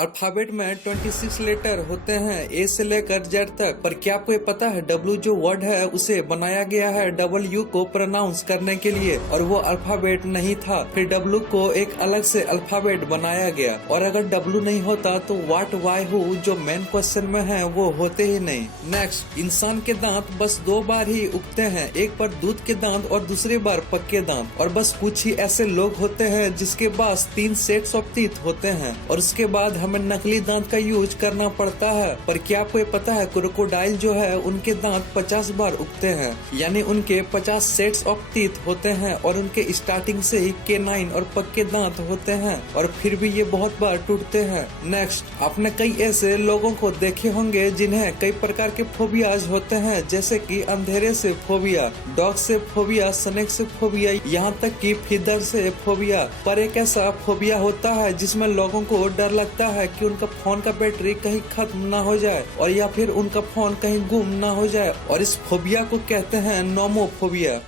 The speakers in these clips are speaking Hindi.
अल्फाबेट में 26 लेटर होते हैं, ए से लेकर जेड तक। पर क्या आपको ये पता है डब्ल्यू जो वर्ड है उसे बनाया गया है डब्ल्यू को प्रोनाउंस करने के लिए, और वो अल्फाबेट नहीं था। फिर डब्ल्यू को एक अलग से अल्फाबेट बनाया गया, और अगर डब्ल्यू नहीं होता तो व्हाट वाई हु जो मेन क्वेश्चन में है वो होते ही नहीं। नेक्स्ट, इंसान के दांत बस 2 बार ही उगते हैं, एक बार दूध के दांत और दूसरी बार पक्के दांत। और बस कुछ ही ऐसे लोग होते हैं जिसके पास 3 सेट्स ऑफ टीथ होते हैं, और उसके बाद हमें नकली दांत का यूज करना पड़ता है। पर क्या आपको ये पता है क्रोकोडाइल जो है उनके दांत 50 बार उगते हैं, यानी उनके 50 सेट्स ऑफ टीथ होते हैं, और उनके स्टार्टिंग से ही केनाइन और पक्के दांत होते हैं, और फिर भी ये बहुत बार टूटते हैं। नेक्स्ट, आपने कई ऐसे लोगों को देखे होंगे जिन्हें कई प्रकार के फोबियाज होते हैं, जैसे कि अंधेरे से फोबिया, डॉग से फोबिया, स्नेक से फोबिया, यहाँ तक कि फिदर से फोबिया। पर एक ऐसा फोबिया होता है जिसमें लोगों को डर लगता है कि उनका फोन का बैटरी कहीं खत्म ना हो जाए, और या फिर उनका फोन कहीं गुम ना हो जाए, और इस फोबिया को कहते हैं नोमोफोबिया।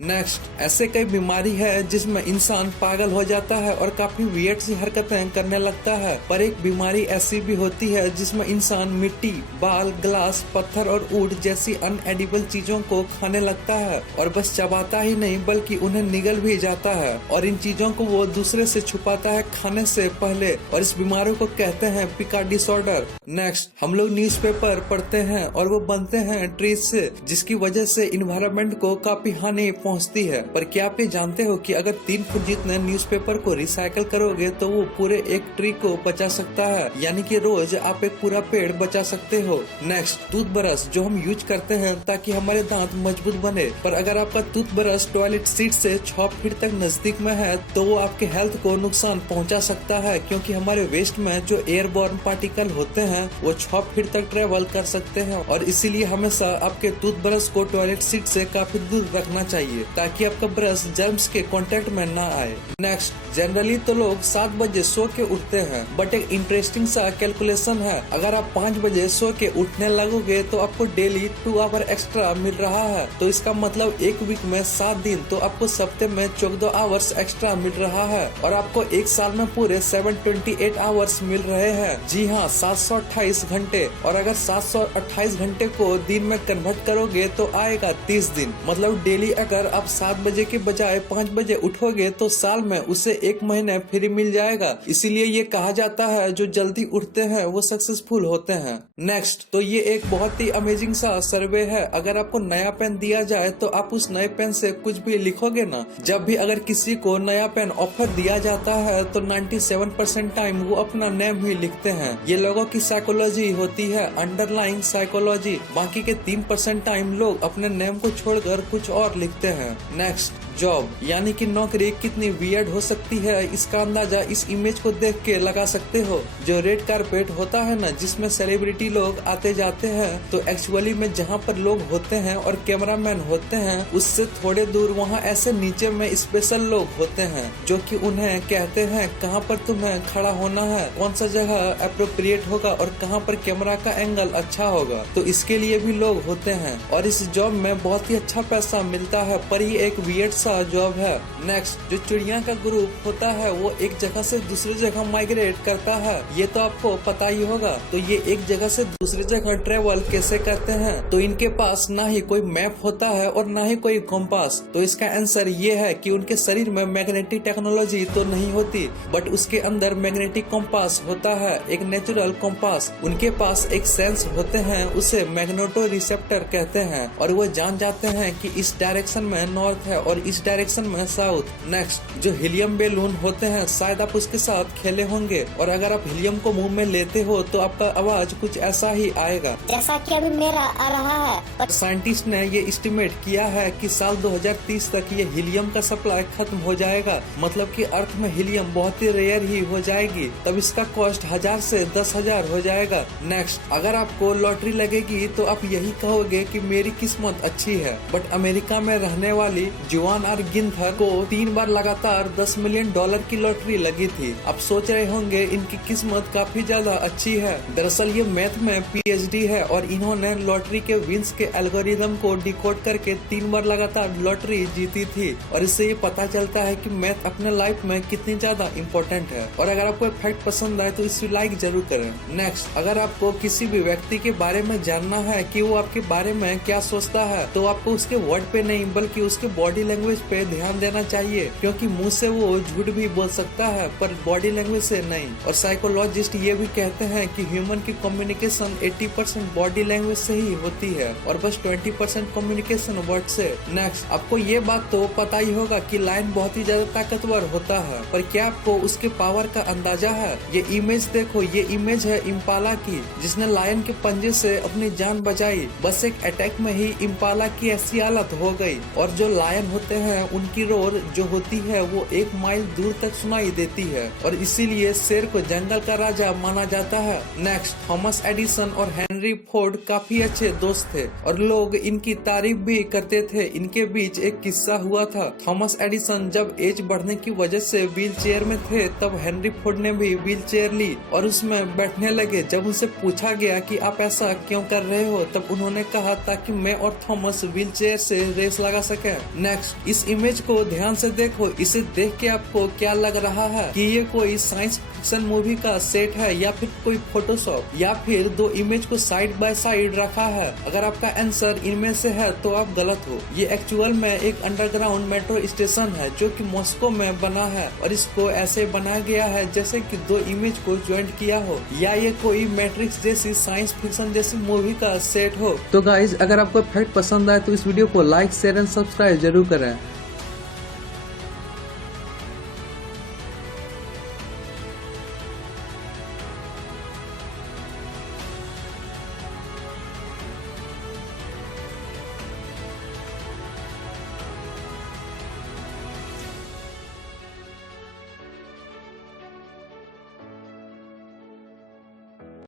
नेक्स्ट, ऐसे कई बीमारी है जिसमें इंसान पागल हो जाता है और काफी वियर्ड सी हरकतें करने लगता है। पर एक बीमारी ऐसी भी होती है जिसमें इंसान मिट्टी, बाल, ग्लास, पत्थर और ऊंट जैसी अनएडिबल चीजों को खाने लगता है, और बस चबाता ही नहीं बल्कि उन्हें निगल भी जाता है, और इन चीजों को वो दूसरे से छुपाता है खाने से पहले, और इस बीमारी को कहते हैं पिका डिसऑर्डर। नेक्स्ट, हम लोग न्यूज़पेपर पढ़ते हैं और वो बनते हैं ट्रीज से, जिसकी वजह से इन्वायरमेंट को काफी हानि पहुंचती है। पर क्या आप ये जानते हो कि अगर 3 फुट जितने न्यूज़पेपर को रिसाइकल करोगे तो वो पूरे एक ट्री को बचा सकता है, यानी कि रोज आप एक पूरा पेड़ बचा सकते हो। नेक्स्ट, टूथब्रश जो हम यूज करते हैं ताकि हमारे दांत मजबूत बने, पर अगर आपका टूथब्रश टॉयलेट सीट से 6 फीट तक नजदीक में है तो वो आपके हेल्थ को नुकसान पहुंचा सकता है, क्योंकि हमारे वेस्ट में जो एयरबोर्न पार्टिकल होते हैं वो 6 फीट तक ट्रेवल कर सकते हैं, और इसीलिए हमेशा आपके टूथब्रश को टॉयलेट सीट से काफी दूर रखना चाहिए ताकि आपका ब्रश जर्म्स के कांटेक्ट में ना आए। नेक्स्ट, जनरली तो लोग 7 बजे सो के उठते हैं, बट एक इंटरेस्टिंग सा कैलकुलेशन है। अगर आप 5 बजे सो के उठने लगोगे तो आपको डेली 2 आवर एक्स्ट्रा मिल रहा है, तो इसका मतलब एक वीक में 7 दिन, तो आपको सप्ताह में 14 आवर्स एक्स्ट्रा मिल रहा है, और आपको एक साल में पूरे 728 आवर्स मिल रहे हैं। जी हाँ, 728 घंटे। और अगर 728 घंटे को दिन में कन्वर्ट करोगे तो आएगा 30 दिन। मतलब डेली अगर आप 7 बजे के बजाय 5 बजे उठोगे तो साल में उसे 1 महीने फ्री मिल जाएगा। इसीलिए ये कहा जाता है जो जल्दी उठते हैं वो सक्सेसफुल होते हैं। नेक्स्ट, तो ये एक बहुत ही अमेजिंग सा सर्वे है। अगर आपको नया पेन दिया जाए तो आप उस नए पेन से कुछ भी लिखोगे ना। जब भी अगर किसी को नया पेन ऑफर दिया जाता है तो 97% टाइम वो अपना नेम ही लिखते हैं। ये लोगों की साइकोलॉजी होती है, अंडरलाइंग साइकोलॉजी। बाकी के 3% टाइम लोग अपने नेम को छोड़कर कुछ और लिखते हैं। नेक्स्ट, जॉब यानी कि नौकरी कितनी वियर्ड हो सकती है इसका अंदाजा इस इमेज को देख के लगा सकते हो। जो रेड कारपेट होता है ना, जिसमें सेलिब्रिटी लोग आते जाते हैं, तो एक्चुअली में जहाँ पर लोग होते हैं और कैमरामैन होते हैं उससे थोड़े दूर वहाँ ऐसे नीचे में स्पेशल लोग होते हैं जो कि उन्हें कहते हैं कहाँ पर तुम्हें खड़ा होना है, कौन सा जगह अप्रोप्रिएट होगा और कहाँ पर कैमरा का एंगल अच्छा होगा, तो इसके लिए भी लोग होते हैं। और इस जॉब में बहुत ही अच्छा पैसा मिलता है, पर ये एक वियर्ड जॉब है। नेक्स्ट, जो चिड़िया का ग्रुप होता है वो एक जगह से दूसरी जगह माइग्रेट करता है, ये तो आपको पता ही होगा। तो ये एक जगह से दूसरी जगह ट्रेवल कैसे करते हैं? तो इनके पास ना ही कोई मैप होता है और ना ही कोई कंपास। तो इसका आंसर ये है कि उनके शरीर में मैग्नेटिक टेक्नोलॉजी तो नहीं होती, बट उसके अंदर मैग्नेटिक कंपास होता है, एक नेचुरल कंपास। उनके पास एक सेंस होते हैं, उसे मैग्नेटो रिसेप्टर कहते हैं, और वो जान जाते हैं कि इस डायरेक्शन में नॉर्थ है और इस डायरेक्शन में साउथ। नेक्स्ट, जो हीलियम बैलून होते हैं शायद आप उसके साथ खेले होंगे, और अगर आप हीलियम को मुंह में लेते हो तो आपका आवाज कुछ ऐसा ही आएगा जैसा कि अभी मेरा आ रहा है। और साइंटिस्ट ने ये एस्टिमेट किया है कि साल 2030 तक ये हीलियम का सप्लाई खत्म हो जाएगा, मतलब कि अर्थ में हीलियम बहुत ही रेयर ही हो जाएगी। तब इसका कॉस्ट 1000 से 10,000 हो जाएगा। नेक्स्ट, अगर आपको लॉटरी लगेगी तो आप यही कहोगे कि मेरी किस्मत अच्छी है, बट अमेरिका में रहने वाली जुआन बर्नार्ड गिन्थर को 3 बार लगातार $10 मिलियन की लॉटरी लगी थी। अब सोच रहे होंगे इनकी किस्मत काफी ज्यादा अच्छी है। दरअसल ये मैथ में PhD है और इन्होंने लॉटरी के विंस के एल्गोरिदम को डिकोड करके 3 बार लगातार लॉटरी जीती थी और इससे ये पता चलता है कि मैथ अपने लाइफ में कितनी ज्यादा इम्पोर्टेंट है। और अगर आपको फैक्ट पसंद आए तो इसे लाइक जरूर करें। नेक्स्ट, अगर आपको किसी भी व्यक्ति के बारे में जानना है कि वो आपके बारे में क्या सोचता है तो आपको उसके वर्ड पे नहीं बल्कि उसके बॉडी लैंग्वेज पे ध्यान देना चाहिए, क्योंकि मुंह से वो झूठ भी बोल सकता है पर बॉडी लैंग्वेज से नहीं। और साइकोलॉजिस्ट ये भी कहते हैं कि ह्यूमन की कम्युनिकेशन 80% बॉडी लैंग्वेज से ही होती है और बस 20% कम्युनिकेशन वर्ड से। नेक्स्ट, आपको ये बात तो पता ही होगा कि लायन बहुत ही ज्यादा ताकतवर होता है, पर क्या आपको उसके पावर का अंदाजा है? ये इमेज देखो, ये इमेज है इम्पाला की जिसने लायन के पंजे से अपनी जान बचाई। बस एक अटैक में ही इम्पाला की ऐसी हालत हो गई। और जो लायन होते हैं उनकी रोर जो होती है वो 1 माइल दूर तक सुनाई देती है और इसीलिए शेर को जंगल का राजा माना जाता है। नेक्स्ट, थॉमस एडिसन और हेनरी फोर्ड काफी अच्छे दोस्त थे और लोग इनकी तारीफ भी करते थे। इनके बीच एक किस्सा हुआ था। थॉमस एडिसन जब एज बढ़ने की वजह से व्हील चेयर में थे तब हेनरी फोर्ड ने भी व्हील चेयर ली और उसमें बैठने लगे। जब उनसे पूछा गया कि आप ऐसा क्यों कर रहे हो तब उन्होंने कहा ताकि मैं और थॉमस व्हील चेयर से रेस लगा सके। नेक्स्ट, इस इमेज को ध्यान से देखो। इसे देख के आपको क्या लग रहा है कि ये कोई साइंस फिक्शन मूवी का सेट है या फिर कोई फोटोशॉप या फिर 2 इमेज को साइड बाय साइड रखा है? अगर आपका आंसर इनमें से है तो आप गलत हो। ये एक्चुअल में एक अंडरग्राउंड मेट्रो स्टेशन है जो कि मॉस्को में बना है और इसको ऐसे बनाया गया है जैसे कि 2 इमेज को ज्वाइंट किया हो या ये कोई मैट्रिक्स जैसी साइंस फिक्शन जैसी मूवी का सेट हो। तो गाइज, अगर आपको फैक्ट पसंद आए तो इस वीडियो को लाइक, शेयर एंड सब्सक्राइब जरूर करें।